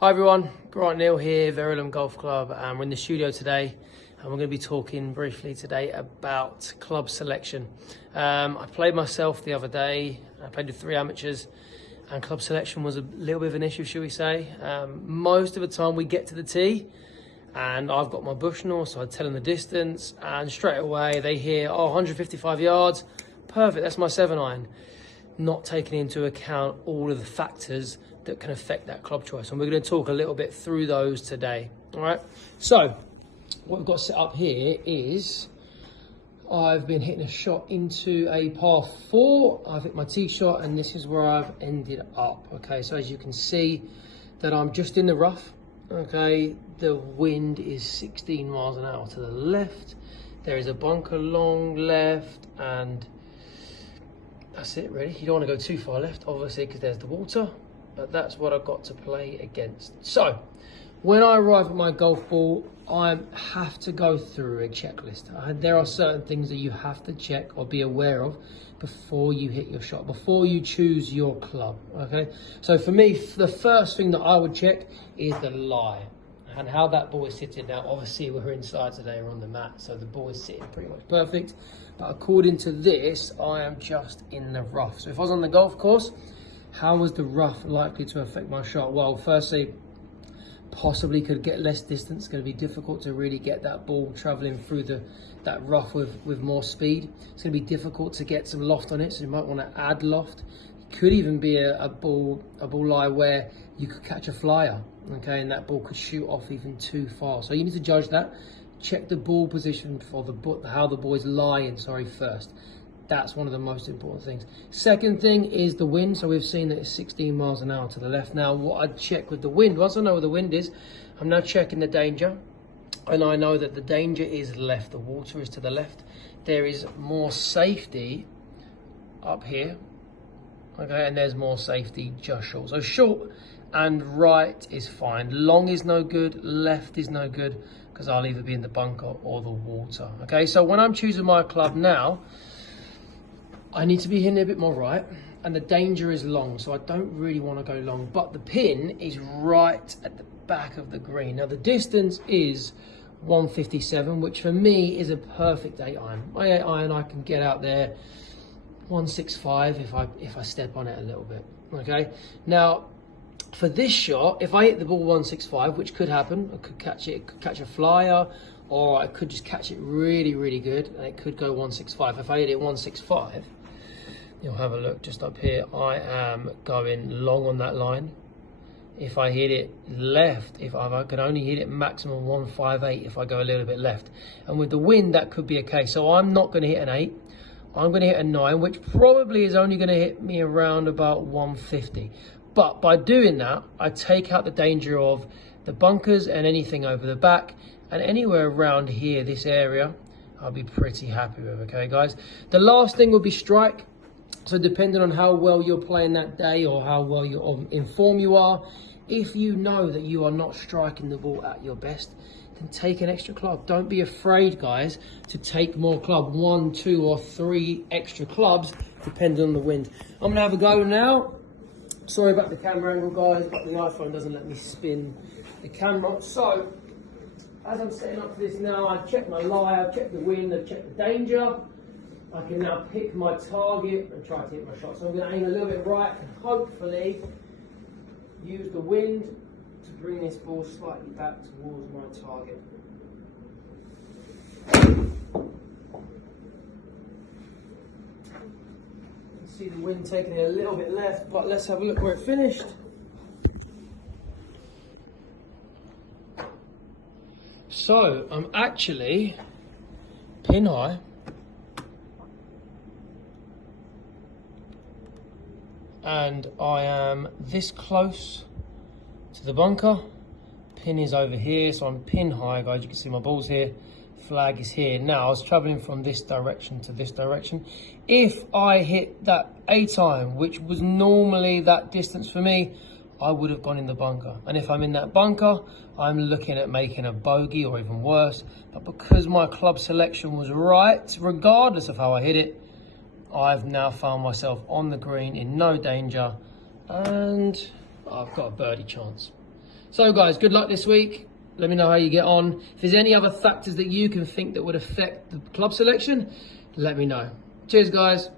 Hi everyone, Grant Neal here, Verulam Golf Club, and we're in the studio today and we're going to be talking briefly today about club selection. I played myself the other day. I played with 3 amateurs and club selection was a little bit of an issue, shall we say. Most of the time we get to the tee and I've got my Bushnell, so I tell them the distance and straight away they hear, 155 yards, perfect, that's my 7-iron. Not taking into account all of the factors that can affect that club choice. And we're going to talk a little bit through those today. All right. So what we've got set up here is I've been hitting a shot into a par 4. I've hit my tee shot and this is where I've ended up. Okay. So as you can see that I'm just in the rough. Okay. The wind is 16 miles an hour to the left. There is a bunker long left and that's it really. You don't want to go too far left, obviously, because there's the water, but that's what I've got to play against. So when I arrive at my golf ball, I have to go through a checklist. There are certain things that you have to check or be aware of before you hit your shot, before you choose your club, okay? So for me, the first thing that I would check is the lie and how that ball is sitting. Now, obviously, we're inside today, we're on the mat, so the ball is sitting pretty much perfect. But according to this, I am just in the rough. So if I was on the golf course, how was the rough likely to affect my shot? Well, firstly, possibly could get less distance. It's going to be difficult to really get that ball traveling through that rough with more speed. It's going to be difficult to get some loft on it, so you might want to add loft. It could even be a ball lie where you could catch a flyer, okay, and that ball could shoot off even too far. So you need to judge that. Check the ball position for how the ball is lying, first. That's one of the most important things. Second thing is the wind. So we've seen that it's 16 miles an hour to the left. Now, what I'd check with the wind, once I know where the wind is, I'm now checking the danger. And I know that the danger is left. The water is to the left. There is more safety up here. Okay, and there's more safety just short. So short and right is fine. Long is no good. Left is no good because I'll either be in the bunker or the water. Okay, so when I'm choosing my club now, I need to be hitting a bit more right, and the danger is long, so I don't really want to go long, but the pin is right at the back of the green. Now the distance is 157, which for me is a perfect 8-iron. My 8-iron, I can get out there 165 if I step on it a little bit. Okay, now for this shot, if I hit the ball 165, which could happen, I could catch it, could catch a flyer, or I could just catch it really, really good, and it could go 165. If I hit it 165, you'll have a look just up here. I am going long on that line. If I hit it left, if I can only hit it maximum 158 if I go a little bit left. And with the wind, that could be a case. So I'm not going to hit an 8. I'm going to hit a 9, which probably is only going to hit me around about 150. But by doing that, I take out the danger of the bunkers and anything over the back, and anywhere around here, this area, I'll be pretty happy with, okay, guys? The last thing will be strike. So depending on how well you're playing that day or how well in form you are, if you know that you are not striking the ball at your best, then take an extra club. Don't be afraid, guys, to take more club. 1, 2, or 3 extra clubs, depending on the wind. I'm gonna have a go now. Sorry about the camera angle, guys, but the iPhone doesn't let me spin the camera. So, as I'm setting up for this now, I've checked my lie, I've checked the wind, I've checked the danger. I can now pick my target and try to hit my shot. So I'm going to aim a little bit right and hopefully use the wind to bring this ball slightly back towards my target. See the wind taking it a little bit left, but let's have a look where it finished. So I'm actually pin high, and I am this close to the bunker. Pin is over here, so I'm pin high, guys. You can see my ball's here, flag is here. Now I was traveling from this direction to this direction. If I hit that 8-iron, which was normally that distance for me, I would have gone in the bunker. And if I'm in that bunker, I'm looking at making a bogey or even worse. But because my club selection was right, regardless of how I hit it, I've now found myself on the green in no danger, and I've got a birdie chance. So guys, good luck this week. Let me know how you get on. If there's any other factors that you can think that would affect the club selection, let me know. Cheers guys.